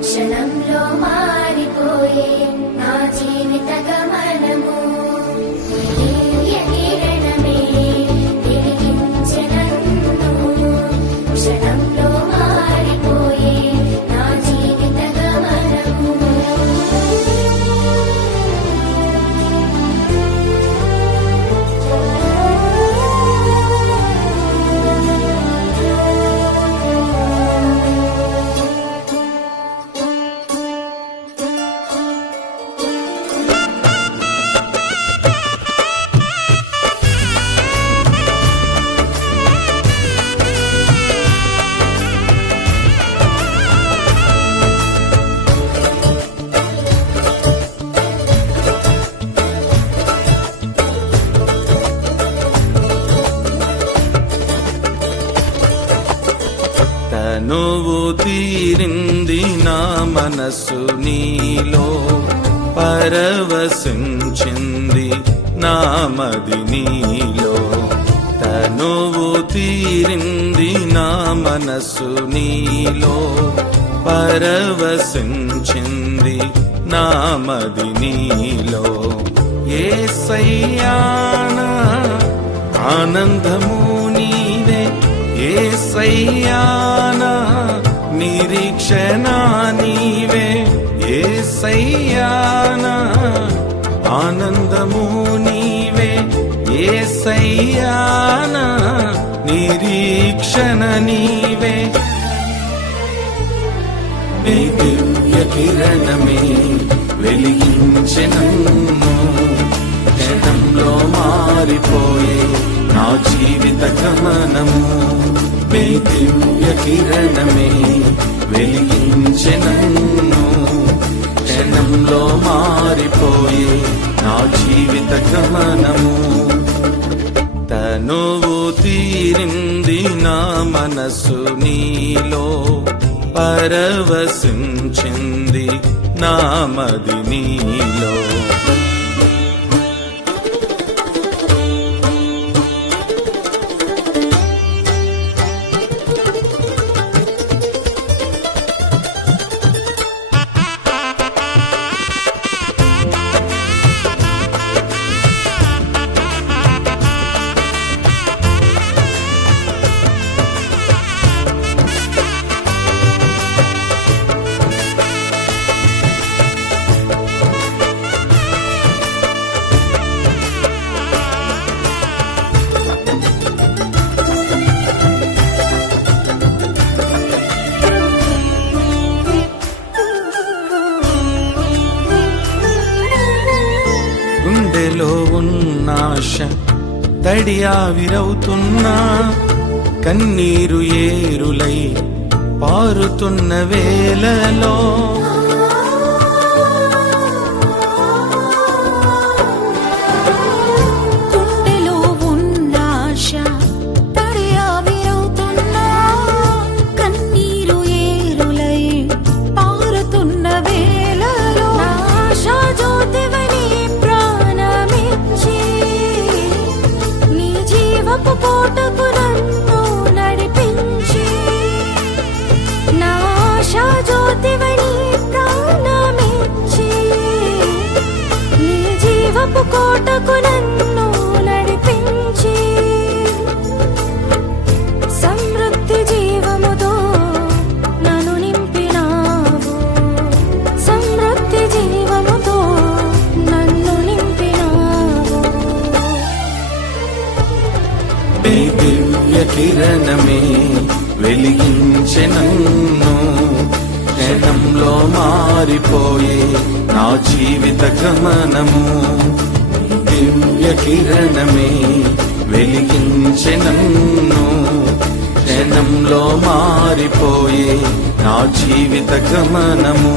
క్షణంలో మారిపోయే నా జీవిత గమనము దివ్య కిరణమే వెలిగించె నన్ను క్షణంలో మారిపోయే నా జీవిత గమనము నువ్వు తీరింది నా మనసు నీలో పరవశించింది నామది నీలో తనువు తీరింది నా మనసు నీలో పరవశించింది నామది నీలో యేసయ్యానా ఆనందము నీవే యేసయ్యానా నిరీక్షణ నీవే యేసయ్యానా ఆనందము నీవే యేసయ్యానా నిరీక్షణ నీవే నీ దివ్య కిరణమే వెలిగించె నన్ను క్షణంలో మారిపోయే నా జీవిత గమనము నీ దివ్య కిరణమే వెలిగించె నన్ను క్షణంలో మారిపోయే నా జీవిత గమనము తనువు తీరింది నా మనసు నీలో పరవశించింది నామది నీలో గుండెలో ఉన్న ఆశ తడి ఆవిరవుతున్నా కన్నీరు ఏరులై పారుతున్న వేళలో కోటకు నన్ను నడిపించి నా ఆశా జ్యోతివని ప్రాణమిచ్చి నీ జీవపు కోటకు నన్ను నడిపించి సమృద్ధి జీవముతో నన్ను నింపినావు సమృద్ధి జీవముతో నన్ను నింపినావు దివ్య కిరణమే వెలిగించె నన్ను క్షణంలో మారిపోయే నా జీవిత గమనము దివ్య కిరణమే వెలిగించె నన్ను క్షణంలో మారిపోయే నా జీవిత గమనము